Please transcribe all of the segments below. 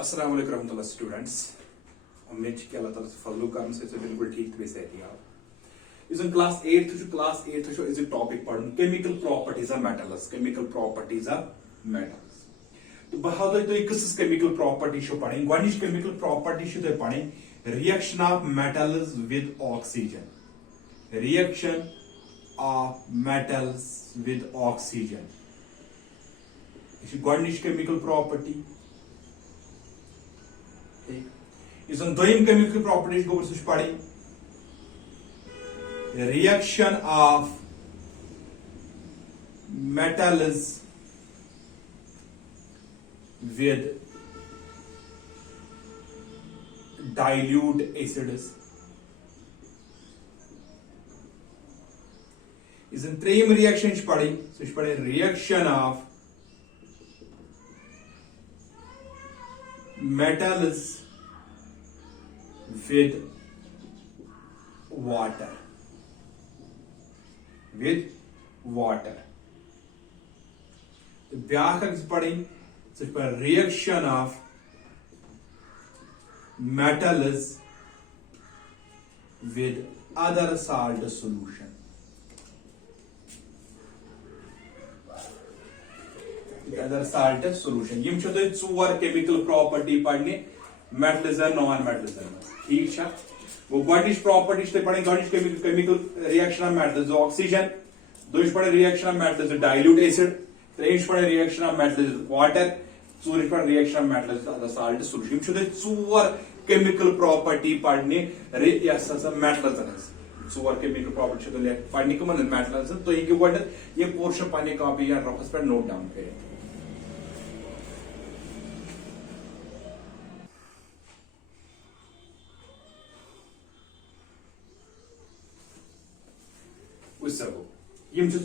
अस्सलाम वालेकुम रहमतुल्लाह स्टूडेंट्स। उम्मीद है कि अल्लाह ताला से फजल करम से बिल्कुल ठीक तो सेहत आप इस क्लास 8 इज टॉपिक पढ़ केमिकल प्रॉपर्टीज ऑफ मेटल्स तो बहादुर तो किस केमिकल प्रॉपर्टी पढ़ी गोनिश केमिकल प्रॉपर्टी पढ़ी reaction of metals with oxygen गोनिश केमिकल प्रॉपर्टी इस दोम केमिकल प्रॉपर्टी गो पढ़ी reaction of metals with dilute acids is in three reaction पढ़ी reaction of metals with water ब्याख पढ़ी reaction of metals with other salt solution यम चोर chemical property पढ़ने मेटल्स एंड नॉन मेटल्स ठीक है वो गोनिश प्रॉपर्टी पढ़े गोनिश chemical reaction of metals oxygen दोष पढ़े reaction of metals dilute acid त्रेश पढ़े रिएक्शन ऑफ मेटल्स वाटर चूर पे reaction of metals salt solution चोर केमिकल प्रॉपर्टी पढ़ने मेटल्स चोर केमिकल प्रॉपर्टी पढ़ने कमन मेटल्स तो ये पोर्शन पन्ने कॉपी या रफस पे नोट डाउन करें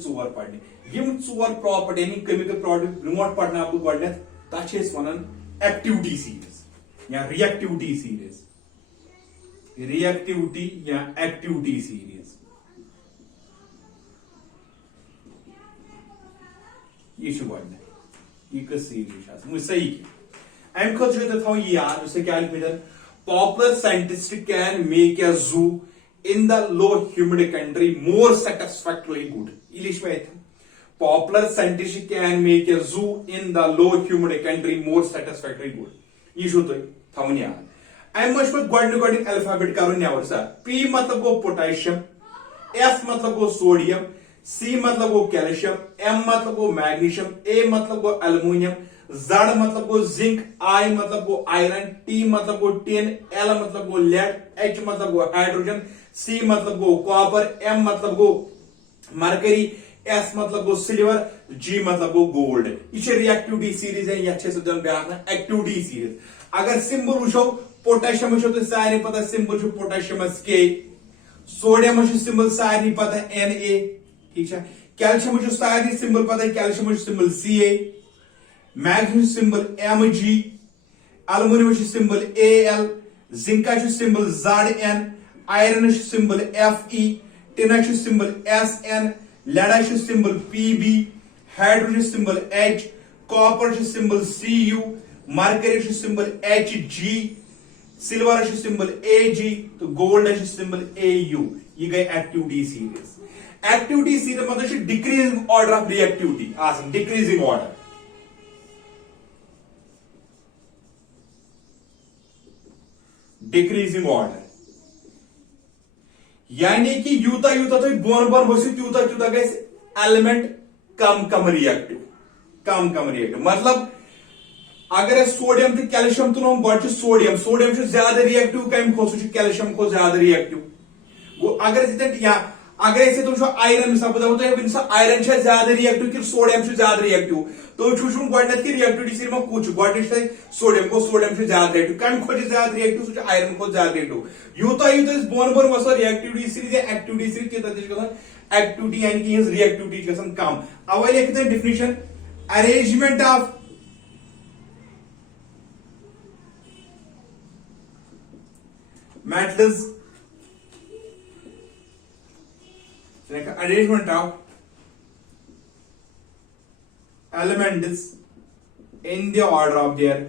चोर पढ़ने चोर प्रॉपर्टी यानी केमिकल प्रॉपर्टी ब्रोट पढ़ना गो वन एक्टिविटी सीरीज या रिएक्टिविटी या एक्टिविटी सीरीज यह सीरीज सही अम खुद याद क्या popular scientist can make a जू in the low humid country more satisfactorily good. English में popular scientists can make a zoo in the low humid country more satisfactorily good. ये show तो थावन याद. I'm much more golden alphabet करो न्यावर सा. P मतलब वो पोटेशियम, S मतलब वो सोडियम, C मतलब वो कैल्शियम, M मतलब वो मैग्नीशियम, A मतलब वो एल्युमिनियम, Z मतलब वो जिंक, I मतलब वो आयरन, T मतलब वो टिन, L मतलब वो लेड, H मतलब वो हाइड्रोजन, C मतलब वो कॉपर, M मतलब वो मरकरी, S मतलब वो सिल्वर, G मतलब वो गोल्ड. ये रिएक्टिविटी सीरीज है. एक्टिविटी सीरीज अगर सिंबल वो पोटेशियम तो सारे पता सिंबल पोटेशियम के, सोडियम सिंबल सारे पता Na ठीक है, कैल्शियम सारे सिंबल पता calcium symbol Ca, magnesium symbol Mg, aluminium symbol Al, जिंका symbol Zn, iron symbol Fe, tin symbol Sn, lead symbol Pb, hydrogen symbol H, copper symbol Cu, mercury symbol Hg, silver symbol Ag, तो gold symbol Au. ये गई activity series. Activity series मतलब decreasing order of reactivity decreasing order. Decreasing order यानी कि Utah Utah तो bone bone वसु त्यूता त्यूता गए element कम reactive मतलब अगर सोडियम तो कैल्शियम तुम गो सोडियम ज्यादा रिएक्टिव कम खो कैल्शियम खो ज्यादा रिएक्टिव अगर अगर तुम आयरन मिसाल बता आयरन ज्यादा रिएक्टिव कि सोडियम ज्यादा रिएक्टिव तो गोडनेथ की रिएक्टिविटी सीरीज में कुछ गोडनेथ सोडियम ज्यादा रिएक्टिव कम खो ज्यादा रिएक्टिव आयरन खो ज्यादा रिएक्टिव यूता बोन बोन वसो रिएक्टिविटी सीरीज या एक्टिविटी सीरीज एक्टिविटी यानी कि रिएक्टिविटी कम अवे लिखते हैं definition arrangement of metals like arrangement of elements in the order of their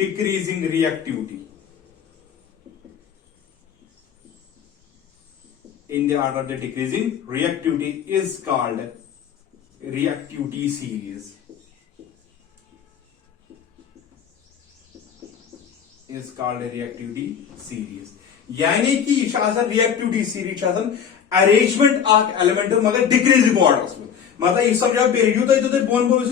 decreasing reactivity. In the order of the decreasing reactivity is called reactivity series. Is called a reactivity series. यानी कि ये reactivity series arrangement of element मगर decreasing orders में मतलब ये समझो बेर Utah तो बोन बोन से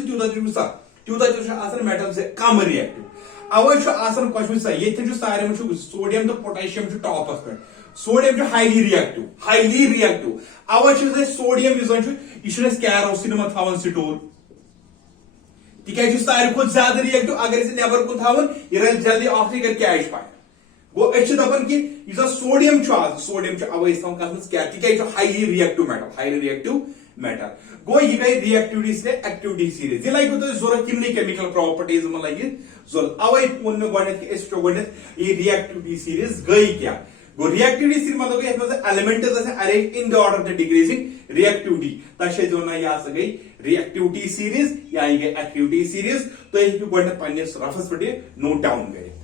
यूता मेटल से कम reactive अवश्य जो आसन क्वेश्चन सा ये जो सारे में जो सोडियम तो पोटेशियम जो टॉप पर सोडियम जो हाईली रिएक्टिव अवश्य जो सोडियम विजन जो ये कैरोसिन में थावन स्टोर तिकाय सारे को ज्यादा रिएक्टिव अगर इसे नेबर को थावन ये रल जल्दी ऑक्सीजन कैच पाए गो अच्छे दपन कि ये सोडियम अवश्य थावन कस क्या तिकाय जो हाईली रिएक्टिव मेटल गो ये गई रिएक्टिविटी से एक्टिविटी सीरीज ये लगे तो जरूरत कितनी केमिकल प्रॉपर्टीज में लगे जरूरत अवै फोन में गणित के इस गणित ये रिएक्टिविटी सीरीज गई क्या गो रिएक्टिविटी सीरीज मतलब ये मतलब एलिमेंट्स ऐसे arrange in the order of the decreasing reactivity तशे जो ना या से गई रिएक्टिविटी सीरीज या ये गई एक्टिविटी सीरीज तो ये गणित पन्ने रफस पे नोट डाउन करे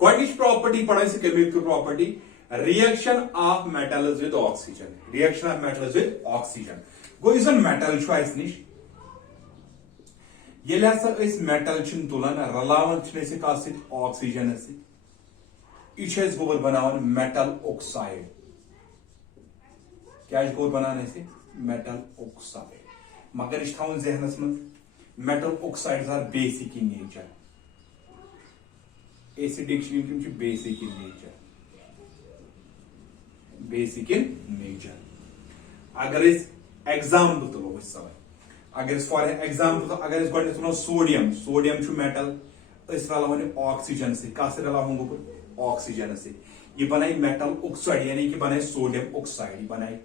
Quantity property पढ़ाई से chemical property reaction of metals with oxygen गो इस मेटल इस निश ये मेटल तुलान रलावन ऑक्सीजन यह गोबर बनान मेटल ऑक्साइड क्या गोबर बनान मेटल ऑक्साइड मगर यह थवन जहनस मज metal oxides are basic in nature acidic basic in nature अगर एग्जाम्पल तुलो अगर फॉर एग्जाम्पल अगर तुलो सोडियम मेटल रलावन ऑक्सीजन से कस रलावन गोबर ऑक्सीजन से यह बनाए मेटल ऑक्साइड यानी कि बनाए सोडियम ऑक्साइड यह बनाए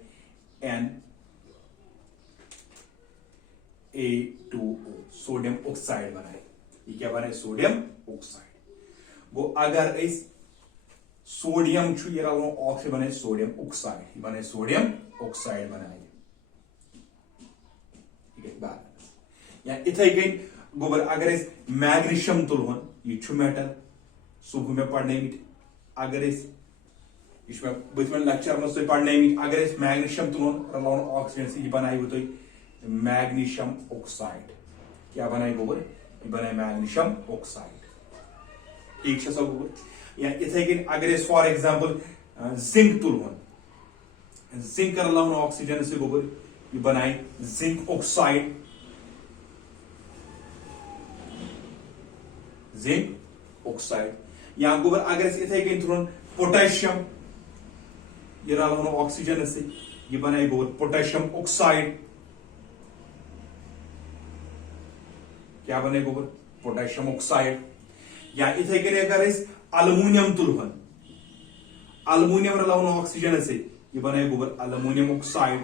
Na2O सोडियम ऑक्साइड बनाए यह क्या बनाए सोडियम ऑक्साइड गो अगर सोडियम ये रलावन ऑक्सीजन बनाए सोडियम ऑक्साइड बनाए या इथे गई गोबर अगर मैग्नीशियम तुलहन यह मेटल सुबह में पढ़ने अगर लेक्चर में पढ़ने अगर मैग्नीशियम तुलहन रलावन ऑक्सीजन से यह बनाए तुम मैग्नीशियम ऑक्साइड क्या बनाए गोबर यह बनाए मैग्नीशियम ऑक्साइड ठीक है सब गोबर या इथे गई अगर फॉर एग्जाम्पल जिंक तुलहन जिंक रलावन ऑक्सीजन से गोबर यह बनाए जिंक ऑक्साइड या गोबर अगर इथे गई तुरंत पोटेशियम ये रलावन ऑक्सीजन से यह बनाए गोबर पोटेशियम ऑक्साइड क्या बने गोबर पोटेशियम ऑक्साइड या इथे गई अगर अल्युमिनियम तुलहन अल्युमिनियम रलावन ऑक्सीजन से यह बनाए गोबर अल्युमिनियम ऑक्साइड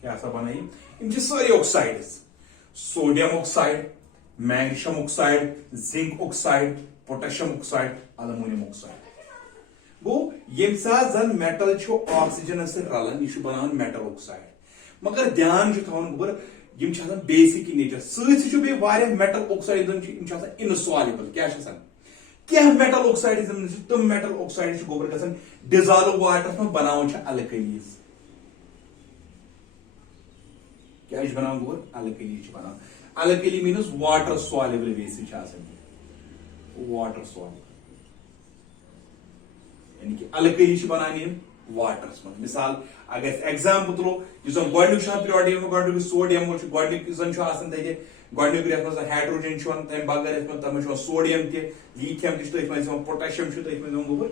क्या बनाई इन सारे oxide sodium oxide magnesium oxide zinc oxide potassium oxide aluminium oxide गो ये जन मेटल ऑक्सीजन से रलान यह बनान मेटल ऑक्साइड मगर ध्यान थवन गोबर बेसिक इन नेचर सही मेटल ऑक्साइड इनसॉल्युबल क्या मेटल ऑक्साइड तम मेटल ऑक्साइड गोबर ग डिजॉल्व वाटर में बनान अल्कलीज क्या बनान गोबर अल्कली बनान alkali means water soluble basis water soluble यानी कि अल्कली बनान वाटरस में मिसाल अगर एग्जाम्पल तुलो गोडनिक पीरियोडिक सोडियम गोडनिक रेत मज हाइड्रोजन तम बगैर तम सोडियम लिथियम पोटेशियम गोबर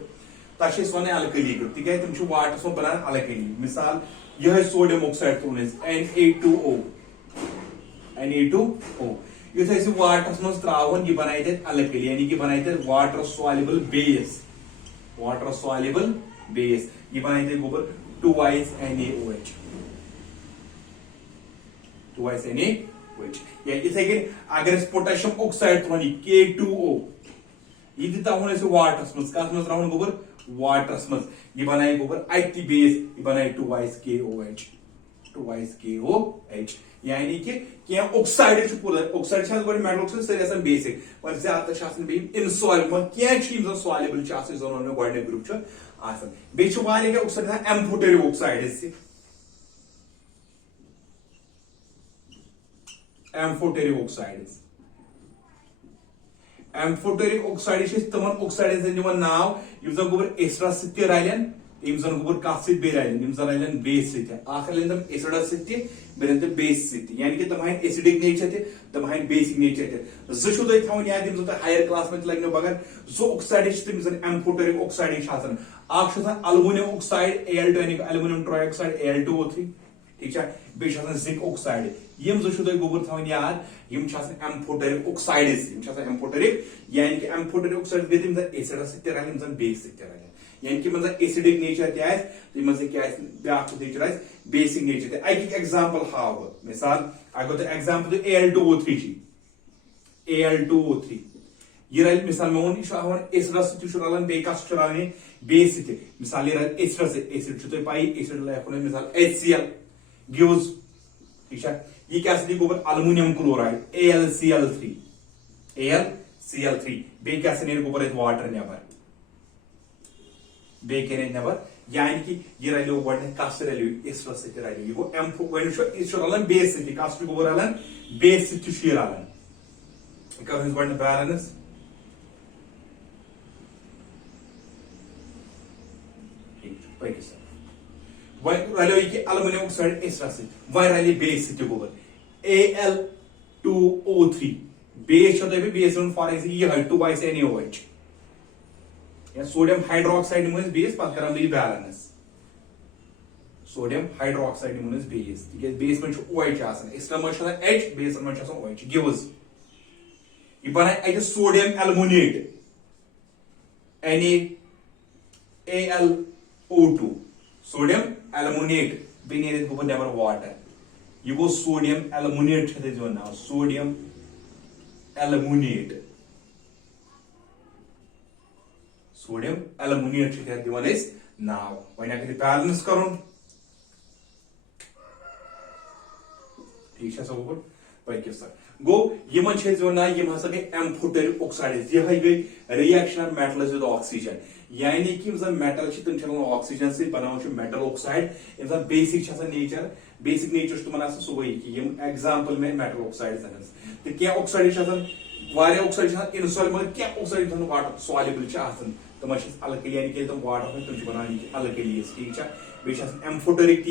तक वन अल्कली तिक तुम वाटरस में बनान अल्कली मिसाल यह सोडियम ऑक्साइड तुल Na2O युथ वाटरस मज त्रावन यह बनाए अल्कली यानी कि बनाए वाटर सॉल्युबल बेस यह बनाए गोबर 2 NaOH या इथे कन अगर पोटेशियम ऑक्साइड थोन K2O ये तहन वाटरस मज कत मज तहन गोबर वाटरस मज ये बनाए गोबर अति बेस ये बनाए 2KOH 2KOH यानी कि क्या ऑक्साइड ऑक्साइड मेटल ऑक्साइड सर बेसिक और ज्यादा इनसॉल्युबल क्या सॉल्युबल गोने ग्रुप बे oxide amphoteric oxide amphoteric oxide amphoteric oxide तम ऑक्साइड नाव जन गोबर एस्ट्रा सत्य रलन जन गोबर कत रलन जन रलन बेस सम एसिडस सत्य बेस सत्य यानी कि तम एसिडिक नेचर तम बेसिक नेचर जो थवन याद जो हायर क्लास में लगे बगैर जो ऑक्साइड तम जन amphoteric oxide aluminium oxide Al2 यानी अल्मोनियम ट्राइऑक्साइड Al2O3 ठीक है बे जिंक ऑक्साइड यम जो गोबर थवन याद एम्फोटेरिक ऑक्साइड्स एम्फोटेरिक यानी कि एम्फोटेरिक ऑक्साइड गए एसिडस सत्य रलन बेस सत्य रलन यानी कि एसिडिक नेचर क्या ब्या नेचर बेसिक नेचर अक एग्जाम्पल हाव मिसाल अगर एग्जाम्पल Al2O3 Al2O3 ये रल मिसाल मे वो एसिडस रलन बे कस रलन बेस मिसाल ये रल एसिडस एसिड पाई एसिड मिसाल HCl गिव्स ठीक है ये क्या गोबर अल्मोनियम क्लोराइड AlCl3 बे क्या गोबर वाटर नेबर बे नबर यानी कि यह रलो गो कस रलो एसिडस सत्य रलो यह गो एम्फो वो रलन बेस सत्य कस गोबर रलन बेस सत्य रलन कर गो बैलेंस रलो ये अल्मोनियम ऑक्साइड एसिडस सत्य रल बेस सत्य गोबर Al2O3 base base for example 2NaOH या सोडियम हाइड्रोक्साइड निमोन बेस पत कर balance sodium hydroxide निमोन base base में OH इसलिए H बेस में OH गिव्स ये बनाए अत सोडियम एल्मोनेट NaAlO2 सोडियम एल्मोनेट बे गोबर नेबर वाटर यह गो सोडियम एल्मोनेट नाव सोडियम एल्मोनेट सोडियम एल्मोनेट दिवान नाव वन अगर बैलेंस कर ठीक है गोबर पकि सर गो हसा गई एम्फोटेरिक ऑक्साइड यह गई रिएक्शन मेटल्स विद ऑक्सीजन यानी कि मेटल तम ऑक्सीजन से बनाव मेटल ऑक्साइड बेसिक नेचर तुम सुबह एग्जाम्पल में मेटल ऑक्साइड तो क्या ऑक्साइड ऑक्साइड इनसॉल्युबल क्या ऑक्साइड वाटर सॉल्युबल तम अलकली यानी कि वाटर तुम बनान अलकलीज ठीक है बे एम्फोटेरिक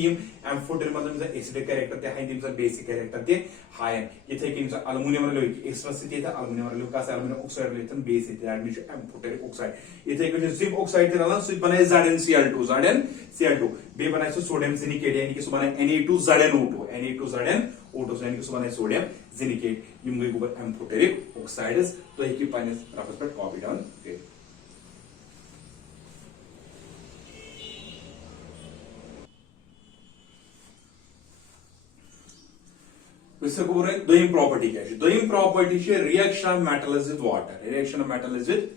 एम्फोटेरिक मतलब एसिडिक कैरेक्टर तम बेसिक कैरेक्टर हायन इथे अल्मोनियम रलो एसिडस सत्य अल्मोनियम रलो कस अल्मोनियम ऑक्साइड रलो बेस एम्फोटेरिक ऑक्साइड इथे जिंक ऑक्साइड रलन सु बनाए ZnCl2 बे बनाए सोडियम जिनिकेट यानी कि सु बनाए Na2ZnO2 यानी कि सु बनाए सोडियम जिनिकेट यम गई गोबर एम्फोटेरिक ऑक्साइड्स तो हेकि पन्निस रफस पे कॉपी डाउन कर दोयम प्रॉपर्टी क्या दोयम property reaction of metals with water reaction of metals with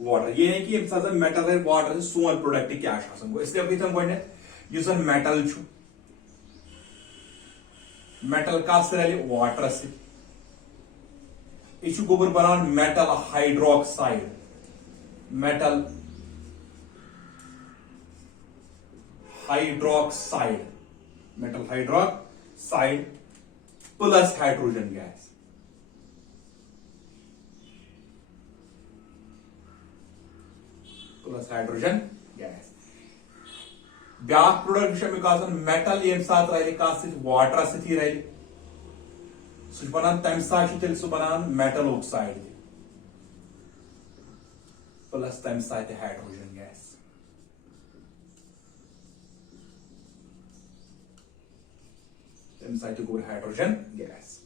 water यानी कि ये मेटल है वाटर सोन प्रोडक्ट क्या इसलिए गई गो यह मेटल मेटल कस रल वाटर यह गोबर बनान metal hydroxide metal hydroxide plus hydrogen gas ब्या प्रोडक्ट मेटल ये सात रल वाटर सती रल सह बनान तम सात सह बनान मेटल ऑक्साइड प्लस तम सात हाइड्रोजन गैस गो हाइड्रोजन गैस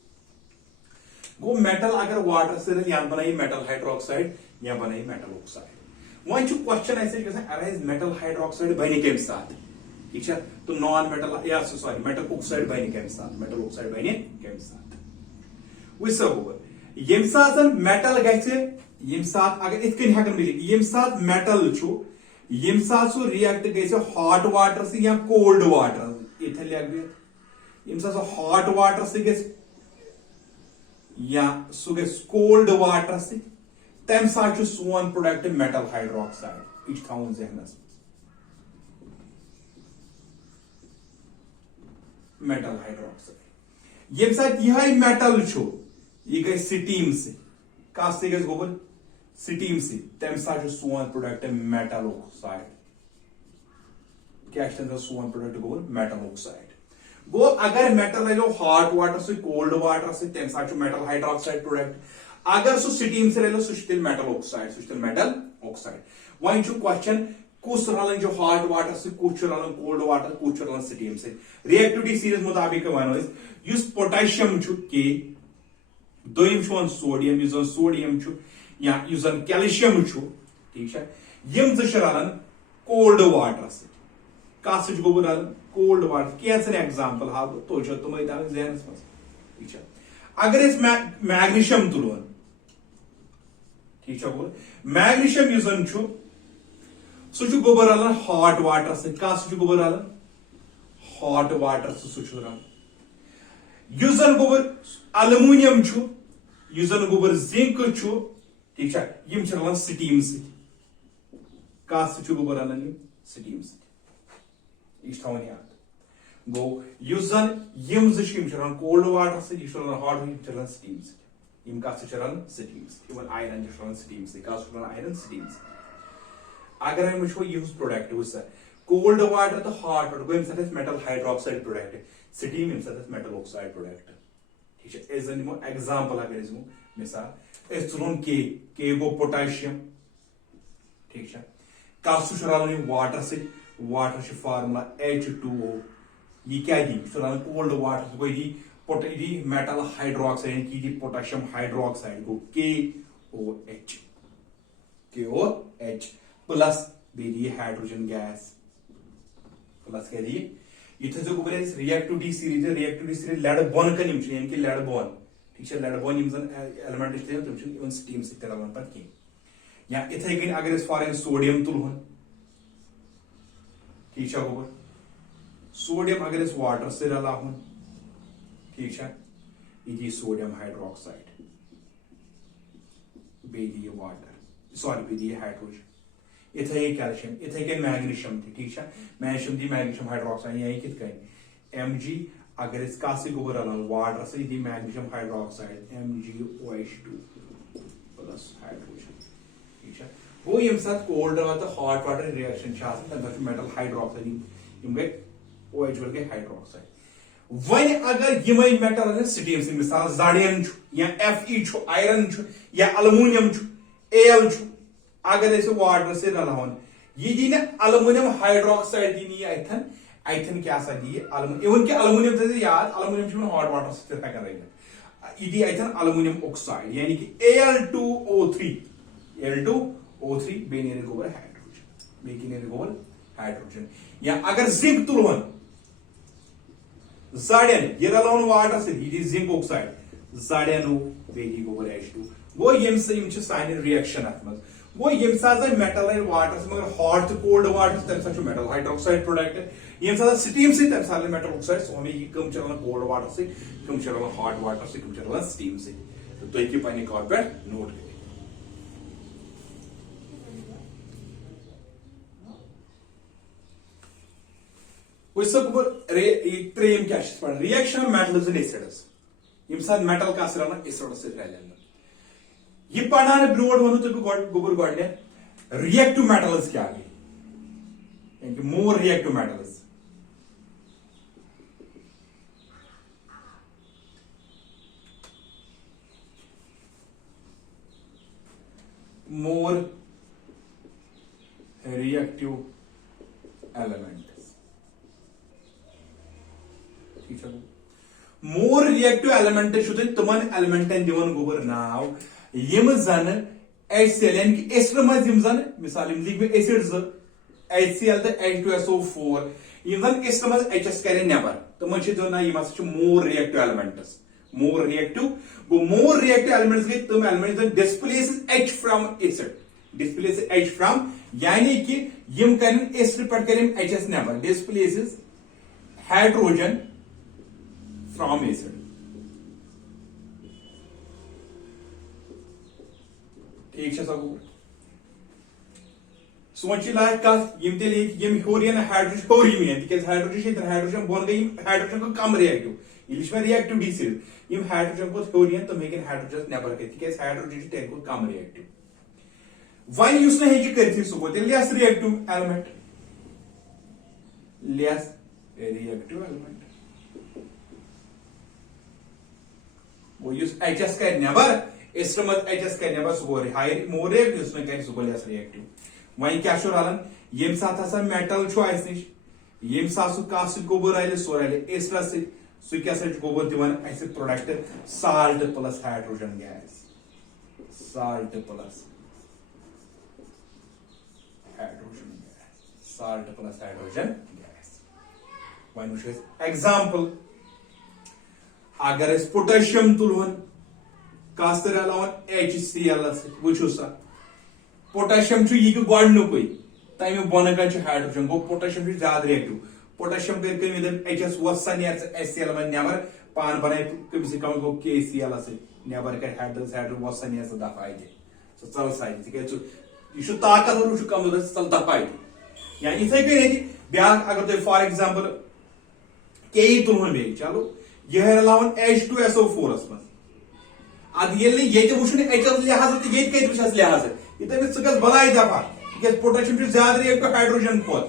गो मेटल अगर वाटर से या बनाई मेटल हाइड्रोक्साइड या बनाई मेटल ऑक्साइड वन क्वेश्चन ऐसे अराइज मेटल हाइड्रोक्साइड बन कम साथ ठीक है तो नॉन मेटल या सॉरी मेटल ऑक्साइड बन कम साथ मेटल ऑक्साइड बन कम साथ वह सा गोबर यम सात मेटल गम सात अगर इत कन हेकन मिल यम सात मेटल यम सात सह रिएक्ट गई हॉट वाटर से या कोल्ड वाटर इतने लग यम सात हॉट वाटर से गई या सह गई कोल्ड वाटर से तम सात सोन प्रोडक्ट मेटल हाइड्रोक्साइड यह थवन जहनस मेटल हाइड्रोक्साइड यम सात यह मेटल यह गई स्टीम से कस से गई गोबर स्टीम से तम सात सोन प्रोडक्ट मेटल ऑक्साइड क्या सोन प्रोडक्ट गोबर मेटल ऑक्साइड गो अगर मेटल रलो हॉट वाटर से कोल्ड वाटर से तम सात मेटल हाइड्रोक्साइड प्रोडक्ट अगर सह स्टीम से रलो सह मेटल ऑक्साइड वन क्वेश्चन कुछ रलन जो हॉट वाटर से कुछ रलन कोल्ड वाटर कुछ रलन स्टीम से रिएक्टिविटी सीरीज मुताबिक वनो पोटेशियम के दोम सोडियम सोडियम या कैल्शियम ठीक है यम रलन कोल्ड वाटर से कस गो रलन कोल्ड वाटर कैंसर एग्जाम्पल हाव तो तुम जहनस मज अगर मैग्नीशियम तुलोन ठीक है मैग्नीशियम सह गोबर रलन हॉट वाटर से कस गोबर रलन हॉट वाटर से सह रलन गोबर अलुमिनियम गोबर जिंक ठीक है यम रलन स्टीम से कस गोबर रलन स्टीम से यह थवन याद गो यम रलन कोल्ड वाटर से रलन हॉट रलन स्टीम से यम कस रलन स्टीम से इवन आयरन रलन स्टीम से कस रलन आयरन स्टीम से अगर हम वो यूज प्रोडक्ट वो कोल्ड वाटर तो हॉट वाटर गो यम मेटल हाइड्रोक्साइड प्रोडक्ट स्टीम यम मेटल ऑक्साइड प्रोडक्ट ठीक है जन एग्जाम्पल अगर मिसाल तुलोन के गो पोटेशियम ठीक है कस रलन वाटर से वाटर फार्मूला H2O यह क्या दी रलन कोल्ड वाटर गो यह मेटल हाइड्रोक्साइड की पोटेशियम हाइड्रोक्साइड गो KOH प्लस बे हाइड्रोजन गैस प्लस क्या दी यह गोबर रिएक्टिविटी सीरीज लेड बोन कन यानी कि लेड बोन ठीक है लेड बोन एलिमेंट तम स्टीम से रलन पे कह या इथे कन अगर फॉर सोडियम तुलहन ठीक है गोबर सोडियम अगर वाटर से रलाहन ठीक है यह सोडियम हाइड्रोक्साइड बे वाटर सॉरी बे हाइड्रोजन इथे कैल्शियम इथे कन मैग्नीशियम ठीक है मैग्नीशियम दी मैग्नीशियम हाइड्रोक्साइड यह कित कन Mg अगर कस गोबर रलन वाटर से यह magnesium hydroxide MgOH2 plus hydrogen ठीक है गो यम सात कोल्ड तो हॉट वाटर रिएक्शन तम मेटल हाइड्रोक्साइड यम गई OH गई हाइड्रोक्साइड वन अगर यम मेटल स्टीम से मिसाल जाडियन या Fe आयरन या अलुमिनियम Al अगर वाटर से रलावन यह दी अलुमिनियम हाइड्रोक्साइड दी अथन क्या दी इवन कि अलुमिनियम थे याद अलुमिनियम हॉट वाटर से हेकान रलित यह दी अथन अलुमिनियम ऑक्साइड यानी कि Al2O3 बे नीर गोबर हाइड्रोजन बे नीर गोबर हाइड्रोजन या अगर जिंक तुलवन जाडियन यह रलावन वाटर से यह जिंक ऑक्साइड जाडियनो बे गोबर H2 गो यम सान रिएक्शन अत मज गो यम सात मेटल वाटर से मगर हॉट तो कोल्ड वाटर तम सात मेटल हाइड्रोक्साइड प्रोडक्ट यम सात स्टीम से तम सात मेटल ऑक्साइड सो हमें कम चलन कोल्ड वाटर से कम चलन हॉट वाटर से कम चलन स्टीम से तो तुम पे कॉल पे नोट कर त्रेम क्या रिएक्शन मेटल्स एंड एसिड्स यम सात मेटल कस रलन एसिड्स से रलन यह पढ़ाने ब्रोड वो तुम गोबर गोडने रिएक्टिव मेटल्स क्या गई more reactive metals more reactive elements ठीक है मोर रिएक्टिव एलिमेंट तुमन एलिमेंटन दिवन गोबर नाव यम जन HCl यानी कि एस्टर मज यम जन मिसाल यम लिख में एसिड HCl तो H2SO4 यम जन एस्टर मज HS करे नेबर तमन छ दोना यम छ more reactive elements more reactive. Go more reactive elements गए तुम elements that displaces H from acid. Displaces H from यानी कि यम करें acid पर करें HS never displaces hydrogen from acid. ठीक है सब सोची लायक कत यम तेल यम होरियन हाइड्रोजन होरियन तिकेज हाइड्रोजन हाइड्रोजन बोन गई हाइड्रोजन को कम रिएक्टिव ये रिएक्टिव डीसिल यम हाइड्रोजन को होरियन तो मेकिन हाइड्रोजन नेबर के तिकेज हाइड्रोजन तेल को कम रिएक्टिव वन यूज न हेकि करथि सो तेल less reactive element less reactive element वो यूज एचएस का नेबर एस्ट्रमत एचएस का नेबर सो हाई मोर रिएक्टिव उसमें कर सो लेस रिएक्टिव वही क्या रलान ये सात मेटल निश ये कस गोबर रल सो रल एस्ट्रस सह गोबर दिवान product salt plus hydrogen gas salt plus hydrogen gas salt plus hydrogen gas वन वो एग्जाम्पल अगर पोटेशियम तुलवन कस रलावन HCl वो सा पोटेशियम यह गोडनुक तमें बोन हाइड्रोजन गो पोटेशियम ज्यादा रिएक्टिव पोटेशियम कर कमी एचएस सा HCl नेबर पान बन कम से कम गो KCl नेबर कर हाइड्रोजन सा नीर दफा सो चल सा यह ताकतवर वो कम चल दफा यानी इथे कन ब्या अगर तुम फॉर एग्जाम्पल के तुलवन बे चलो यह रलावन H2SO4 मज अद ये वो एचएस लिहाज तो ये कत लिहाज ये बनाई दफा पोटेशियम ज्यादा रिएक्टिव हाइड्रोजन खोत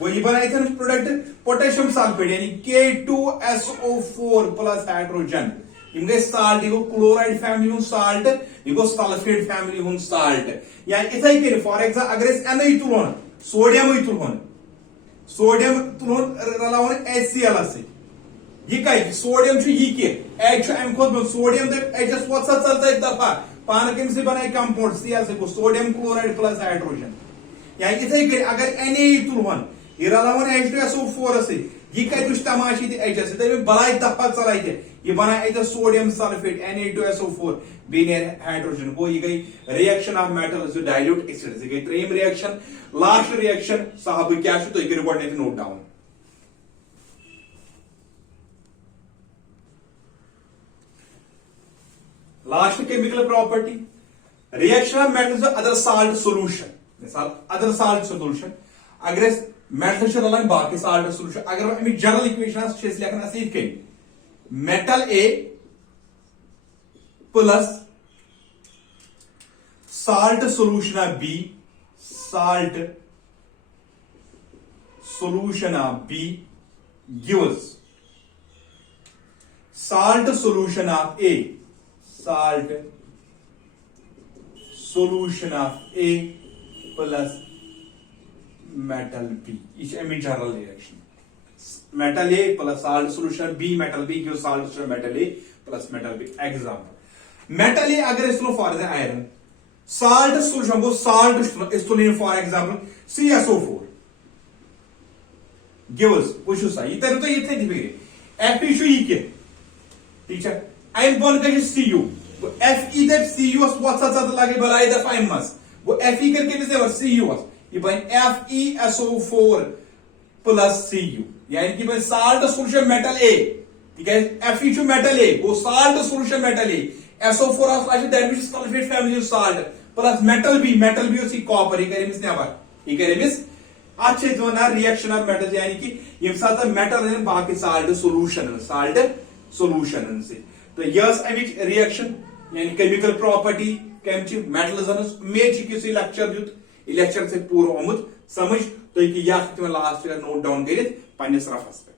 वो ये बनाई प्रोडक्ट पोटेशियम सल्फेट यानी K2SO4 प्लस हाइड्रोजन यम गई साल्ट यह गो क्लोराइड फैमिली हूं साल्ट यह गो सल्फेट फैमिली हूं साल्ट या इथे कन फॉर एग्जाम्पल अगर NA तुलोन सोडियम तुलोन रलावन HCl यह कत सोडियम यह H अम खोत सोडियम HS वो चलता दफा पान कम से बनाई कंपाउंड Cl को सोडियम क्लोराइड प्लस हाइड्रोजन या इथे कर अगर Na तुलवन यह रलावन H2SO4 यह कत तमाशी HS तमें बनाई दफा चल यह बना सोडियम सल्फेट Na2SO4 बेन हाइड्रोजन गो यह गई reaction of metal dilute acid यह गई त्रेम रिएक्शन लास्ट रिएक्शन साहब क्या तुम करो गो note down last chemical property reaction of metals other salt solution मिसाल अदर साल्ट सॉल्यूशन अगर मेटल रलान बाकी साल्ट सॉल्यूशन अगर अमिक जनरल इक्वेशन लिखन ये metal A plus salt solution of B salt solution of B gives salt solution of A salt solution of A plus metal B. Each general reaction. Metal A plus salt solution B metal B gives salt solution metal A plus metal B. Example. Metal A अगर इसको for the iron salt solution को salt इसको लेने for example CSO4 gives वो show सा ये तरह तो ये थे दिखेंगे Fe शो ये क्या ठीक है I'm born कर Cu वो Fe दे Cu बहुत सा लगे बराई दफा मस वो Fe करके भी से Cu ये बन FeSO4 प्लस Cu यानी कि बन साल्ट सॉल्यूशन मेटल A ठीक है Fe जो मेटल A वो salt solution metal A SO4 of that means sulphate family salt plus metal B उसी कॉपर ये करे मिस नेवर ये करे मिस अच्छे जो ना रिएक्शन ऑफ मेटल यानी कि ये साथ मेटल है बाकी साल्ट सॉल्यूशन से तो यह अमिच रिएक्शन यानी केमिकल प्रॉपर्टी कम मेटल्स मे किसी लेक्चर दुत लेक्चर से पूरा आमुत समझ तो यह लास्ट नोट डाउन कर रफस पे।